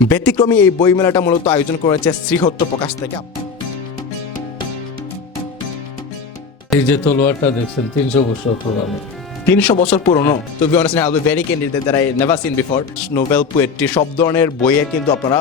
ব্যতিক্রমী এই বইমেলাটা মূলত আয়োজন করেছে শ্রীহট্ট প্রকাশ থেকে। এই যে তলোয়ারটা দেখছেন 300 বছর পুরানো। 300 বছর পুরনো। To be honest I will be very candid that I never seen before. Novel, poetry সব ধরনের বইয়ে কিন্তু আপনারা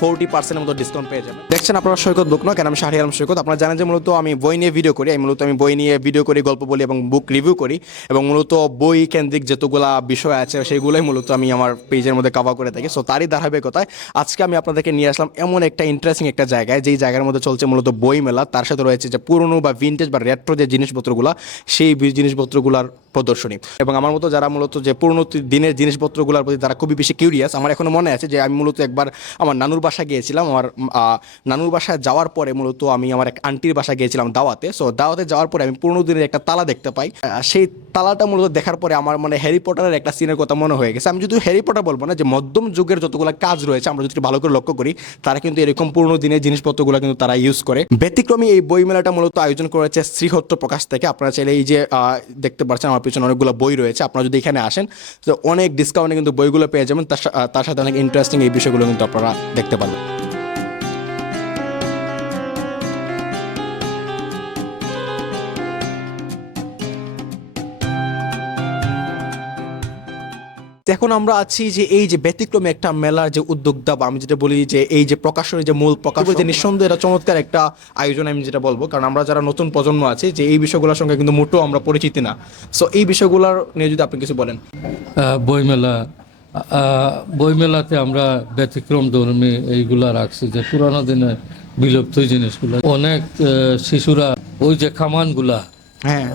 40% মতো ডিসকাউন্ট পেয়ে যাবেন। দেখছেন আপনারা সৈকত বুক না কেন, আমি শাহরিয়ার আলম সৈকত। আপনারা জানেন যে মূলত আমি বই নিয়ে ভিডিও করি। আমি বই নিয়ে ভিডিও করি, গল্প বলি এবং বুক রিভিউ করি, এবং মূলত বই কেন্দ্রিক যতগুলা বিষয় আছে সেইগুলোই মূলত আমি আমার পেজের মধ্যে কভার করে থাকি। সো তারই ধারাবাহিকতায় আজকে আমি আপনাদেরকে নিয়ে আসলাম এমন একটা ইন্টারেস্টিং একটা জায়গায়, যেই জায়গার মধ্যে চলছে মূলত বই মেলা। তার সাথে রয়েছে যে পুরনো বা ভিন্টেজ বা রেট্রো যে জিনিসপত্রগুলো, সেই জিনিসপত্রগুলোর প্রদর্শনী। এবং আমার মতো যারা মূলত যে পুরনো দিনের জিনিসপত্রগুলোর প্রতি তারা খুবই বেশি কিউরিয়াস, আমার এখনো মনে আছে যে আমি মূলত একবার আমার নানুর বাসা গিয়েছিলাম। আমার নানুর বাসায় যাওয়ার পরে মূলত আমি আমার এক আন্টির বাসা গিয়েছিলাম দাওয়াতে। সো দাওয়াতে যাওয়ার পরে আমি পুরনো দিনের একটা তালা দেখতে পাই। সেই তালাটা মূলত দেখার পরে আমার মানে হ্যারি পটারের একটা সিনের কথা মনে হয়ে গেছে। আমি যদি হ্যারি পটার বলবো না, যে মধ্যম যুগের যতগুলো কাজ রয়েছে আমরা যদি ভালো করে লক্ষ্য করি, তারা কিন্তু এরকম পুরনো দিনের জিনিসপত্রগুলো কিন্তু তারা ইউজ করে। ব্যতিক্রমী এই বই মেলাটা মূলত আয়োজন করেছে শ্রীহট্ট প্রকাশ থেকে। আপনারা চাইলে এই যে দেখতে পাচ্ছেন আমার পিছনে অনেকগুলো বই রয়েছে, আপনারা যদি এখানে আসেন তো অনেক ডিসকাউন্টে কিন্তু বইগুলো পেয়ে যাবেন। তার সাথে অনেক ইন্টারেস্টিং এই বিষয়গুলো কিন্তু আপনারা দেখতে পারবেন। এখন আমরা আছি যে এই যে ব্যতিক্রমী একটা মেলার যে উদ্যোক্তা, বা আমি যেটা বলি যে এই যে প্রকাশনের যে মূল প্রকাশ, যে নিঃসন্দেহে এটা চমৎকার একটা আয়োজন আমি যেটা বলবো। কারণ আমরা যারা নতুন প্রজন্ম আছে, যে এই বিষয়গুলোর সঙ্গে কিন্তু মোটেও আমরা পরিচিত না। সো এই বিষয়গুলোর নিয়ে যদি আপনি কিছু বলেন। বইমেলাতে আমরা ব্যতিক্রম ধর্মী এইগুলা রাখছি, যে পুরানো দিনে বিলুপ্ত জিনিসগুলো। অনেক শিশুরা ওই যে কামানগুলা, হ্যাঁ,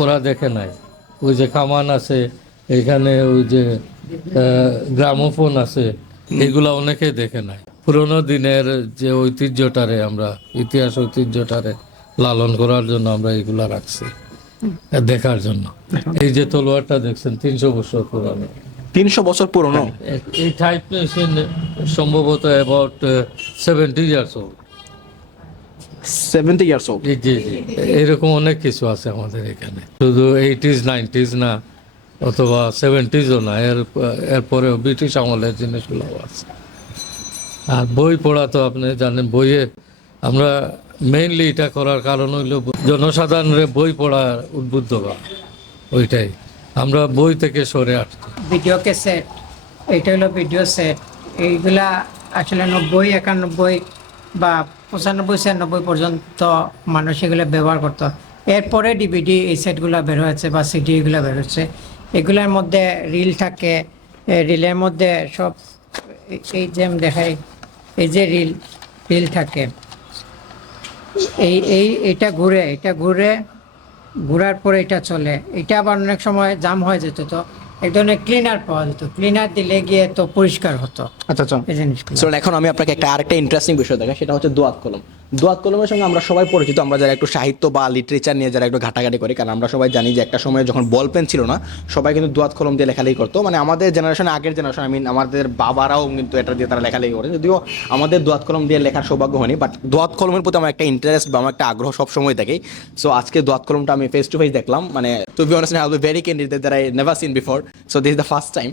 ওরা দেখে নাই। ওই যে কামান আছে এখানে, ওই যে গ্রামোফোন আছে, এগুলা অনেকে দেখে নাই। পুরোনো দিনের যে ঐতিহ্যটারে আমরা, ইতিহাস ঐতিহ্যটারে লালন করার জন্য আমরা এগুলা রাখছি দেখার জন্য। এই যে তলোয়ারটা দেখছেন 300 বছর পুরানো। 300 বছর পুরনো। এই টাইপ মেশিন সম্ভবত about 70 years old. 70 years old. জি জি, এরকম অনেক কিছু আছে আমাদের এখানে, শুধু 80s 90s না, অথবা 70sও না, এরপরেও ব্রিটিশ আমলের জিনিসগুলো আছে। আর বই পড়া তো আপনি জানেন, বইয়ে আমরা মেইনলি এটা করার কারণ হইল জনসাধারণের বই পড়া উদ্বুদ্ধ করা। ওইটাই আমরা বই থেকে সরে আসছি। ভিডিও ক্যাসেট, এটা হলো ভিডিও সেট। এইগুলা আসলে 90, 91 বা 95, 96 পর্যন্ত মানুষ এগুলো ব্যবহার করতো। এরপরে ডিভিডি এই সেটগুলো বের হয়েছে বা সিডি এগুলো বের হচ্ছে। এগুলোর মধ্যে রিল থাকে, রিলের মধ্যে সব এই যে দেখাই, এই যে রিল থাকে, এটা ঘুরার পরে এটা চলে। এটা আবার অনেক সময় জাম হয়ে যেত, তো এক ধরনের ক্লিনার পাওয়া যেত, ক্লিনার দিলে গিয়ে তো পরিষ্কার হতো আচ্ছা আচ্ছা। এই জিনিসগুলো। চলুন এখন আমি আপনাকে আরেকটা ইন্টারেস্টিং বিষয় দেখাই, সেটা হচ্ছে দোয়াত কলম। দোয়াত কলমের সঙ্গে আমরা সবাই পরিচিত, আমরা যারা একটু সাহিত্য বা লিটারেচার নিয়ে যারা একটু ঘাটাঘাটি করি। কারণ আমরা সবাই জানি যে একটা সময় যখন বল পেন ছিল না, সবাই কিন্তু দোয়াত কলম দিয়ে লেখালেখি করতো। মানে আমাদের জেনারেশন, আগের জেনারেশন, আমাদের বাবারাও কিন্তু এটা দিয়ে তারা লেখালেখি করে। যদিও আমাদের দোয়াত কলম দিয়ে লেখার সৌভাগ্য হয়নি, বাট দোয়াত কলমের প্রতি আমার একটা ইন্টারেস্ট বা আমার একটা আগ্রহ সবসময় থাকে। সো আজকে দোয়াত কলমটা আমি ফেস টু ফেস দেখলাম। মানে to be honest I will be very candid that I never seen before. So this is the first time.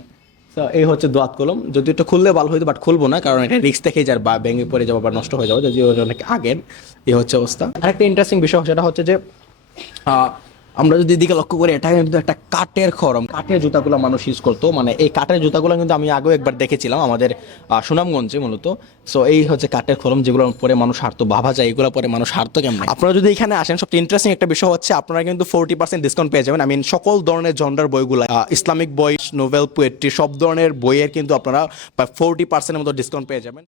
তো এই হচ্ছে দোয়াত কলম। যদি একটু খুললে ভালো হইতো, বাট খুলবো না, কারণ এটা রিস্ক দেখেই যার বা ভেঙে পড়ে যাবো বা নষ্ট হয়ে যাবো, যদিও অনেক আগের। এই হচ্ছে অবস্থা। আরেকটা ইন্টারেস্টিং বিষয় সেটা হচ্ছে যে আমরা যদি এদিকে লক্ষ্য করি, এটা কিন্তু একটা কাঠের খরম, কাঠের জুতাগুলো মানুষ ইউজ করতো। মানে এই কাঠের জুতাগুলো কিন্তু আমি আগেও একবার দেখেছিলাম আমাদের সুনামগঞ্জে মূলত। সো এই হচ্ছে কাঠের খরম, যেগুলো পরে মানুষ হারতো। ভাবা যায় এগুলো পরে মানুষ হারতো কেমন। আপনারা যদি এখানে আসেন, সবচেয়ে ইন্টারেস্টিং একটা বিষয় হচ্ছে আপনারা কিন্তু 40% ডিসকাউন্ট পেয়ে যাবেন। সকল ধরনের জনরার বইগুলো, ইসলামিক বই, নোভেল, পোয়েট্রি সব ধরনের বইয়ের কিন্তু আপনারা 40% মতো ডিসকাউন্ট পেয়ে যাবেন।